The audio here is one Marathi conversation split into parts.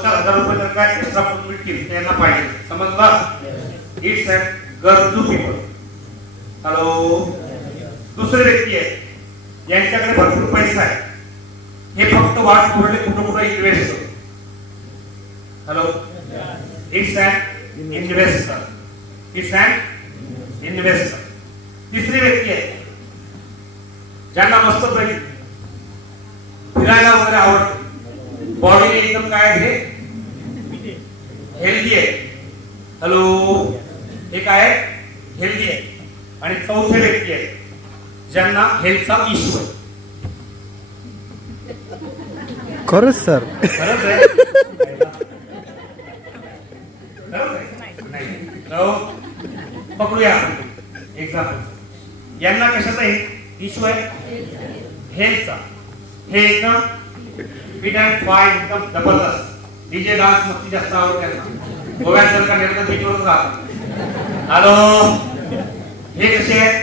2-4 हजार रुपये जर काय एक्स्ट्रा फूड मिळतील त्यांना पाहिजे. समजलं? इट्स अ गरजू पीपल. हॅलो. दुसरे व्यक्ती आहे यांच्याकडे भरपूर पैसा आहे, हे फक्त वाट पुरवले कुठं इन्व्हेस्ट करतो. Hello. It's an investor. It's an investor. तिसरी व्यक्ती आहे ज्यांना मस्त पैकी फिरायला वगैरे आवडते, बॉडी एकदम काय आहे हेल्दी आहे. हॅलो. हे काय आहे हेल्दी आहे. आणि चौथे व्यक्ती आहे ज्यांना हेल्थचा इश्यू आहे. खरंच सर? खरंच आहे. पकडूया एक्झाम्पल. यांना कशाचा इश्यू आहे हेल्थचा. हे एकदम फिट अँड फाईन, एकदम जबरदस्त. डीजे डान्स मस्ती जास्त आवडते त्यांना. गोव्यासारखा नेमकं बीचवर राहतात. हॅलो. हे कसे आहेत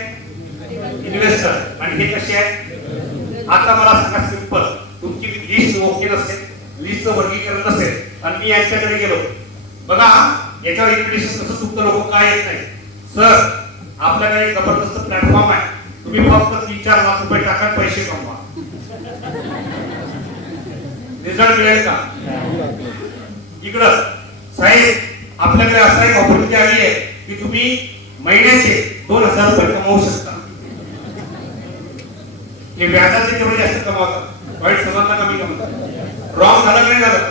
इन्व्हेस्टर. आणि हे कसे आहेत. आता मला सांगा सिंपल, तुमची लिस्ट ओके नसेल, लिस्टचं वर्गीकरण नसेल आणि मी यांच्याकडे गेलो, बघा याच्यावर इन्व्हिटेशन कसं चुकतं, लोक काय येत नाही. सर आपल्याकडे एक जबरदस्त प्लॅटफॉर्म आहे, तुम्ही फक्त 3-4 लाख रुपये टाका, पैसे कमवा, रिझल्ट मिळेल का. इकडं साहेब आपल्याकडे असा एक ऑपॉर्च्युनिटी आली आहे की तुम्ही महिन्याचे 2,000 रुपये कमवू शकता. हे व्याजाचे तेवढे जास्त कमावतात. वाईट समजला का मी कमवतात. रॉंग झालं की नाही झालं.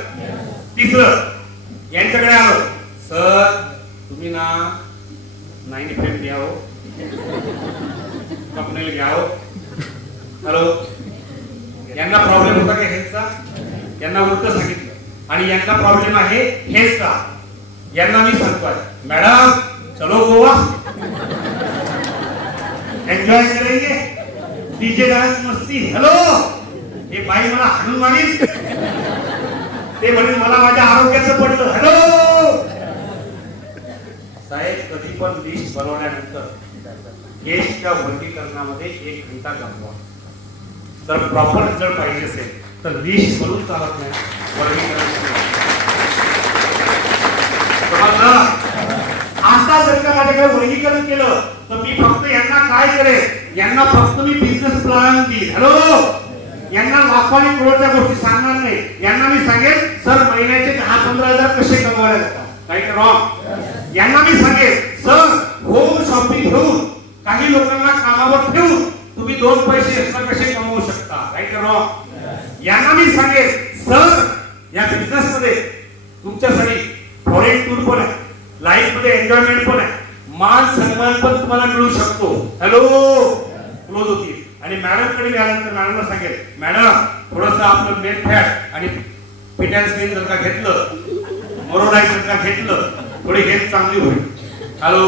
तिसरं यांच्याकडे आलो, सर तुम्ही ना 95 घ्या हो, कंपनीला घ्या हो. हॅलो. यांना प्रॉब्लेम होता का हेल्थचा, यांना उलट सांगितलं. आणि यांना प्रॉब्लेम आहे हेल्थचा. यांना मी सांगतोय मॅडम चलो गोवा एन्जॉय करेंगे, डीजे डान्स मस्ती. हॅलो. हे बाई मला हाणून मारील, ते म्हणून मला माझ्या आरोग्याचं पडलं. हॅलो. साहेब कधी पण लिस्ट बनवल्यानंतर गेस्टच्या वर्गीकरणामध्ये 1 घंटा गमवा. जर प्रॉपर रिझल्ट पाहिजे असेल तर लिस्ट बनवून चालत नाही, वर्गीकरण. आता जर का माझ्याकडे वर्गीकरण केलं तर मी फक्त यांना काय करेन, यांना फक्त मी बिझनेस प्लॅन देईन. हॅलो. यांना लाखो आणि करोडच्या गोष्टी सांगणार नाही. यांना मी सांगेन सर महिन्याचे 10-15 हजार कसे कमवायला जातात, काही रॉंग. यांना मी सांगेन सर होम शॉपिंग घेऊन काही लोकांना कामावर ठेवून तुम्ही 2 पैसे एक्स्ट्रा कसे कमवू शकता, काही रॉंग. यांना मी सांगेन सर या बिझनेस मध्ये तुमच्यासाठी फॉरेन टूर पण आहे, लाईफ मध्ये एन्जॉयमेंट पण आहे, मान सन्मान पण तुम्हाला मिळू शकतो. हॅलो. क्लोज होती. आणि मॅडम कडे गेल्यानंतर मॅडमला सांगेल मॅडम थोडंसं आपलं मेन फॅट आणि फिटनेस जर का घेतलं, मोरोडाईट जर का घेतलं, थोडी हेल्थ चांगली होईल. हॅलो.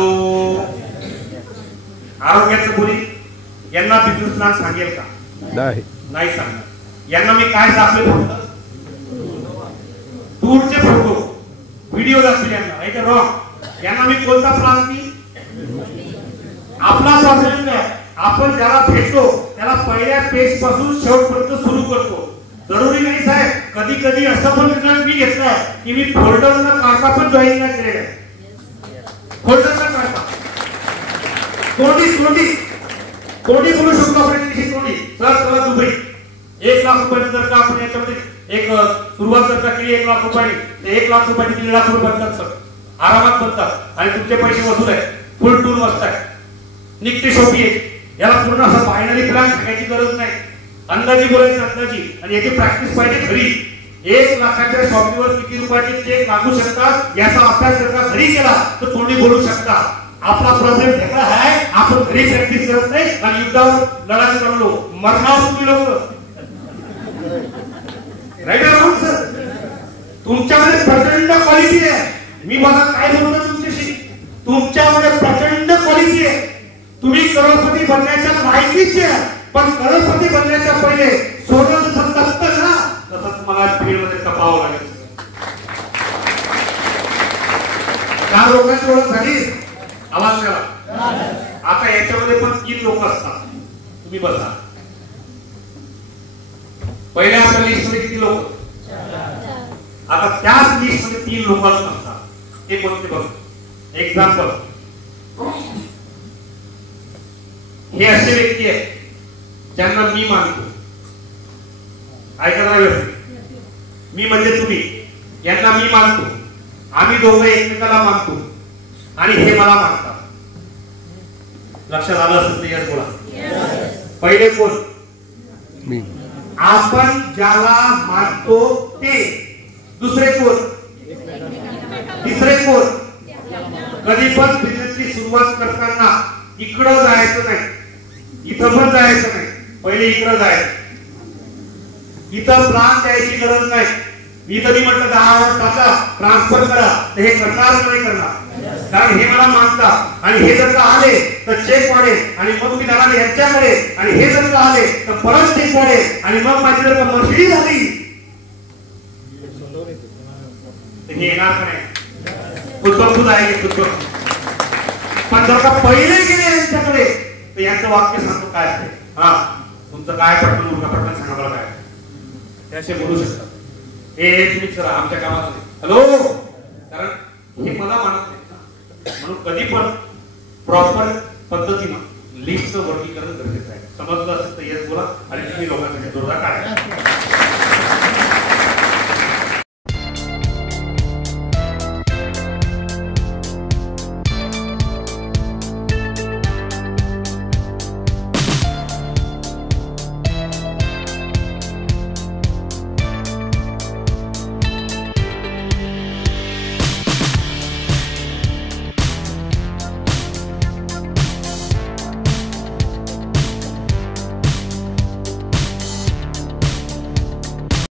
आरोग्याचं बोली यांना बिझनेस प्लॅन सांगेल का, नाही सांगणार. यांना मी काय दाखले फक्त टूरचे फोटो व्हिडिओ दाखवले यांना, नाही तर रॉंग. यांना मी कोणता प्लॅन मी आपला प्रॉब्लेम काय, आपण ज्याला भेटतो त्याला पहिल्या पेज पासून शेवटपर्यंत सुरू करतो. जरुरी नाही साहेब, कधी कधी असं पण रिझल्ट मी घेतलाय की मी फोल्डरला काढता पण जॉईन नाही केलेलं आहे. फोल्डरला काढता कोणी बोलू शकतो आपण कोणी सर चला दुबई 1 लाख रुपये जर का आपण याच्यामध्ये एक सुरुवात जर का केली 1 लाख रुपये, ते 1 लाख रुपये 3 लाख रुपये बनतात सर, आरामात बनतात. आणि तुमचे पैसे वसूल आहे, फुल टूर बसताय, निघते शोपी आहे. याला पूर्ण असं बायनरी प्लॅन सांगायची गरज नाही, अंदाजी बोलायची अंदाजी. आणि याची प्रॅक्टिस पाहिजे घरी. 1 लाखाच्या शॉपीवर किती रुपयाचे चेक मागू शकतात याचा अभ्यास जर का घरी केला तर तोंडी बोलू शकता. आपला प्रॉब्लेम वेगळा आहे, आपण घरी प्रॅक्टिस करत नाही आणि युद्धावर लढाई चाललो, मरणार तुम्ही लोक. राईट राहून सर तुमच्यामध्ये प्रचंड क्वालिटी आहे. मी बघा काय बोलतो तुमच्याशी, तुमच्यामध्ये प्रचंड क्वालिटी आहे. तुम्ही करोडपती बनण्याच्या लायकीचे आहे, पण करोडपती बनण्याच्या पहिले सोनं जसं तपतं ना तसं तुम्हाला फील्ड मध्ये तपावं लागेल. 4 लोकांची ओळख झाली, आवाज करा. आता याच्यामध्ये पण 3 लोक असतात. तुम्ही बसा. पहिल्या आपल्या लिस्ट मध्ये किती लोक, आता त्याच लिस्ट मध्ये 3 लोक असतात. ते कोणते बघ. एक्झाम्पल, हे असे व्यक्ती आहेत ज्यांना मी मानतो. ऐका व्यवस्थित. मी म्हणजे तुम्ही, यांना मी मानतो. आम्ही दोघं एकमेकाला मानतो आणि हे मला मानतात. लक्षात आलं असेल तर यस बोला. पहिले कोण? मी. आपण ज्याला मानतो ते. दुसरे कोण? तिसरे कोण? कधी पण बिझनेसची सुरुवात करताना इकडं जायचं नाही, इथं पण जायचं नाही. पहिले इकडं जायचं. इथं प्लान द्यायची गरज नाही. इथं मी म्हटलं 10,000 ट्रान्सफर करा तर हे करणार नाही करणार, कारण हे मला मानतात. आणि हे जर का आले तर चेक वाढेल आणि मग मी जाणार यांच्याकडे. आणि हे जर का आले तर परत चेक वाढेल आणि मग माझी जर का मर्जी झाली तर हे येणार का नाही? खुद आहे खुद. पण जर का पहिले गेले यांच्याकडे तर यांचं वाक्य सांगतो काय असते. हा, तुमचं काय पटकन मुलगा पटकन सांगा मला काय. ते असे बोलू शकतात. हे तुम्ही सर आमच्या कामात. हॅलो, कारण हे मला मानत नाही. म्हणून कधी पण प्रॉपर पद्धतीनं लिस्टचं वर्गीकरण गरजेचं आहे. समजलं असेल तर येस बोला आणि तुम्ही लोकांसाठी जोरदार काढा.